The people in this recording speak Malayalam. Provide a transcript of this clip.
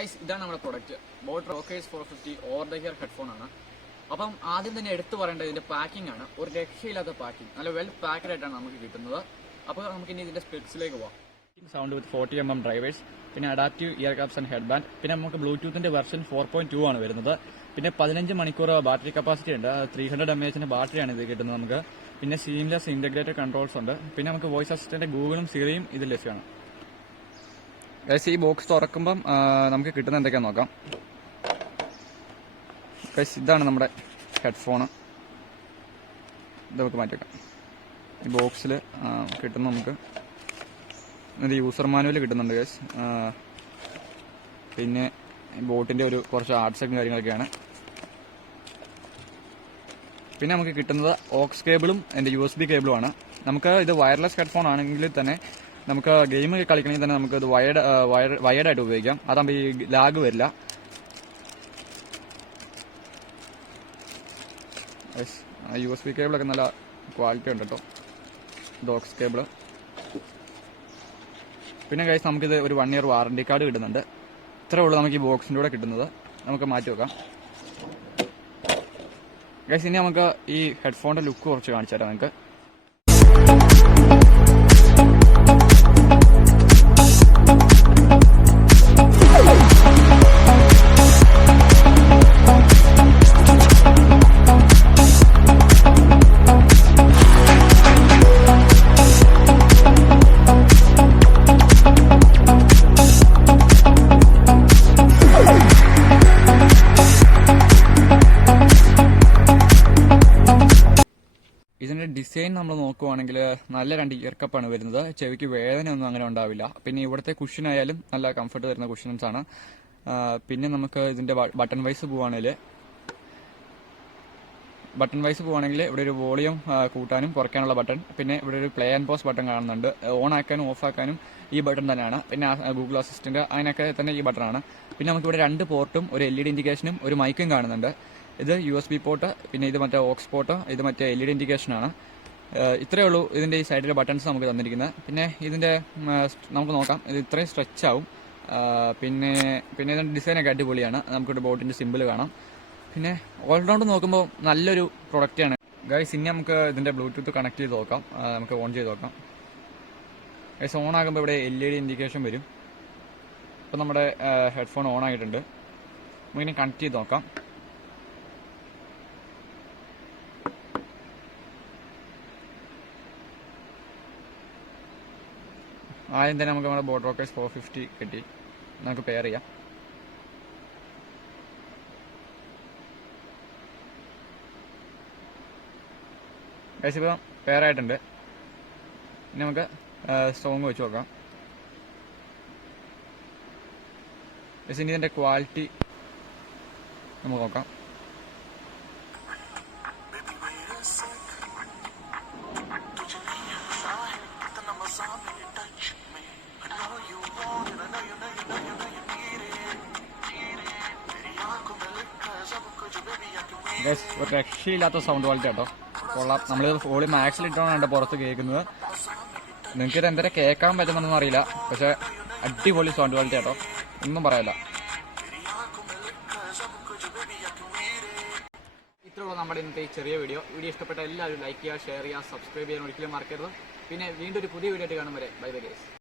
ഗൈസ്, ഇതാണ് നമ്മുടെ product. Boat rockers 450 over the here headphone ആണ്. അപ്പം ആദ്യം തന്നെ എടുത്തു പറയേണ്ടത് ഇതിന്റെ പാക്കിംഗ് ആണ്. ഒരു രക്ഷയില്ലാത്ത പാക്കിംഗ്, നല്ല വെൽ പാക്ഡ് ആയിട്ടാണ് നമുക്ക് കിട്ടുന്നത്. അപ്പോൾ നമുക്ക് ഇനി ഇതിന്റെ സ്പെക്സിലേക്ക് പോവാം. സൗണ്ട് വിത്ത് 40mm ഡ്രൈവേഴ്സ്, പിന്നെ adaptive year carbs and head band, പിന്നെ നമുക്ക് ബ്ലൂടൂത്തിന്റെ വെർഷൻ 4.2 ആണ് വരുന്നത്. പിന്നെ 15 മണിക്കൂർ ബാറ്ററി കപ്പാസിറ്റി ഉണ്ട്. 300 mAh ബാറ്ററിയാണ് ഇത് കിട്ടുന്നത് നമുക്ക്. പിന്നെ സീംലെസ് ഇന്റഗ്രേറ്റഡ് കൺട്രോൾസ് ഉണ്ട്. പിന്നെ നമുക്ക് വോയിസ് അസിസ്റ്റന്റ് ഗൂഗിളും സിറിയും ഇതിൽ ലഭ്യമാണ്. ഗൈസ്, ഈ ബോക്സ് തുറക്കുമ്പം നമുക്ക് കിട്ടുന്ന എന്തൊക്കെയാന്ന് നോക്കാം. ഗൈസ്, ഇതാണ് നമ്മുടെ ഹെഡ്ഫോൺ. ഇത് നമുക്ക് മാറ്റി വെക്കാം. ഈ ബോക്സിൽ കിട്ടുന്ന നമുക്ക് ഇത് യൂസർ മാനുവൽ കിട്ടുന്നുണ്ട് ഗൈസ്. പിന്നെ ബോട്ടിന്റെ ഒരു കുറച്ച് ആർട്സും കാര്യങ്ങളൊക്കെയാണ്. പിന്നെ നമുക്ക് കിട്ടുന്നത് ഓക്സ് കേബിളും എൻ്റെ USB കേബിളും ആണ്. നമുക്ക് ഇത് വയർലെസ് ഹെഡ്ഫോൺ ആണെങ്കിൽ തന്നെ നമുക്ക് ഗെയിം കളിക്കണമെങ്കിൽ തന്നെ നമുക്ക് ഇത് വയർഡായിട്ട് ഉപയോഗിക്കാം. അതാകുമ്പോൾ ഈ ലാഗ് വരില്ല. USB കേബിളൊക്കെ നല്ല ക്വാളിറ്റി ഉണ്ട് കേട്ടോ. ഇത് ഓക്സ് കേബിള്. പിന്നെ ഗൈസ്, നമുക്കിത് ഒരു 1 year വാറണ്ടി കാർഡ് കിട്ടുന്നുണ്ട്. ഇത്രേ ഉള്ളൂ നമുക്ക് ഈ ബോക്സിൻ്റെ കൂടെ കിട്ടുന്നത്. നമുക്ക് മാറ്റി വെക്കാം. ഗൈസ്, ഇനി നമുക്ക് ഈ ഹെഡ്ഫോണിന്റെ ലുക്ക് കുറച്ച് കാണിച്ചു തരാം നിങ്ങൾക്ക്. ഇതിന്റെ ഡിസൈൻ നമ്മൾ നോക്കുവാണെങ്കിൽ നല്ല 2 ഇയർ കപ്പാണ് വരുന്നത്. ചെവിക്ക് വേദനയൊന്നും അങ്ങനെ ഉണ്ടാവില്ല. പിന്നെ ഇവിടുത്തെ കുഷൻ ആയാലും നല്ല കംഫർട്ട് തരുന്ന കുഷൻസ് ആണ്. പിന്നെ നമുക്ക് ഇതിന്റെ ബട്ടൺ വൈസ് പോവുകയാണെങ്കിൽ ഇവിടെ ഒരു വോളിയം കൂട്ടാനും കുറയ്ക്കാനുള്ള ബട്ടൺ, പിന്നെ ഇവിടെ ഒരു പ്ലേ ആൻഡ് പോസ് ബട്ടൺ കാണുന്നുണ്ട്. ഓൺ ആക്കാനും ഓഫ് ആക്കാനും ഈ ബട്ടൺ തന്നെയാണ്. പിന്നെ ഗൂഗിൾ അസിസ്റ്റന്റ് അതിനൊക്കെ തന്നെ ഈ ബട്ടണാണ്. പിന്നെ നമുക്ക് ഇവിടെ 2 പോർട്ടും ഒരു LED ഇൻഡിക്കേഷനും ഒരു മൈക്കും കാണുന്നുണ്ട്. ഇത് USB പോർട്ട്, പിന്നെ ഇത് മറ്റേ ഓക്സ് പോർട്ട്, ഇത് മറ്റേ LED ഇൻഡിക്കേഷൻ ആണ്. ഇത്രയേ ഉള്ളൂ ഇതിന്റെ ഈ സൈഡിലെ ബട്ടൺസ് നമുക്ക് തന്നിരിക്കുന്നത്. പിന്നെ ഇതിന്റെ നമുക്ക് നോക്കാം, ഇത് ഇത്രയും സ്ട്രെച്ച് ആവും. പിന്നെ ഇതിന്റെ ഡിസൈനൊക്കെ അടിപൊളിയാണ്. നമുക്കിവിടെ ബോട്ടിന്റെ സിമ്പിൾ കാണാം. പിന്നെ ഓൾറൗണ്ട് നോക്കുമ്പോൾ നല്ലൊരു പ്രൊഡക്റ്റാണ് ഗൈസ്. ഇനി നമുക്ക് ഇതിന്റെ ബ്ലൂടൂത്ത് കണക്ട് ചെയ്ത് നോക്കാം. നമുക്ക് ഓൺ ചെയ്ത് നോക്കാം. ഗൈസ്, ഓൺ ആകുമ്പോൾ ഇവിടെ LED ഇൻഡിക്കേഷൻ വരും. ഇപ്പം നമ്മുടെ ഹെഡ്ഫോൺ ഓൺ ആയിട്ടുണ്ട്. നമുക്കിനി കണക്ട് ചെയ്ത് നോക്കാം. ആദ്യം തന്നെ നമുക്ക് നമ്മുടെ ബോട്ട് റോക്കേഴ്സ് 450 കിട്ടി. നമുക്ക് പെയർ ചെയ്യാം. ഗൈസ്, ഇപ്പം പെയർ ആയിട്ടുണ്ട്. ഇനി നമുക്ക് സോങ് വെച്ച് നോക്കാം. ഗൈസ്, ഇനി ഇതിന്റെ ക്വാളിറ്റി നമുക്ക് നോക്കാം. ഗൈസ്, ഒരു രക്ഷയില്ലാത്ത സൗണ്ട് ക്വാളിറ്റി കേട്ടോ. കൊള്ളാം. നമ്മൾ വോളിയം മാക്സിൽ ഇട്ടാണ് എൻ്റെ പുറത്ത് കേൾക്കുന്നത്. നിങ്ങൾക്ക് ഇത് എന്തര കേൾക്കാൻ പറ്റുന്നൊന്നും അറിയില്ല, പക്ഷെ അടിപൊളി സൗണ്ട് ക്വാളിറ്റി കേട്ടോ, ഒന്നും പറയാനില്ല. ഇത്രയുള്ള നമ്മുടെ ഇന്നത്തെ ഈ ചെറിയ വീഡിയോ ഇഷ്ടപ്പെട്ട എല്ലാവരും ലൈക്ക് ചെയ്യുക, ഷെയർ ചെയ്യുക, സബ്സ്ക്രൈബ് ചെയ്യാൻ ഒരിക്കലും മറക്കരുത്. പിന്നെ വീണ്ടും ഒരു പുതിയ വീഡിയോ ആയിട്ട് കാണും വരെ ബൈ ബൈ ഗൈസ്.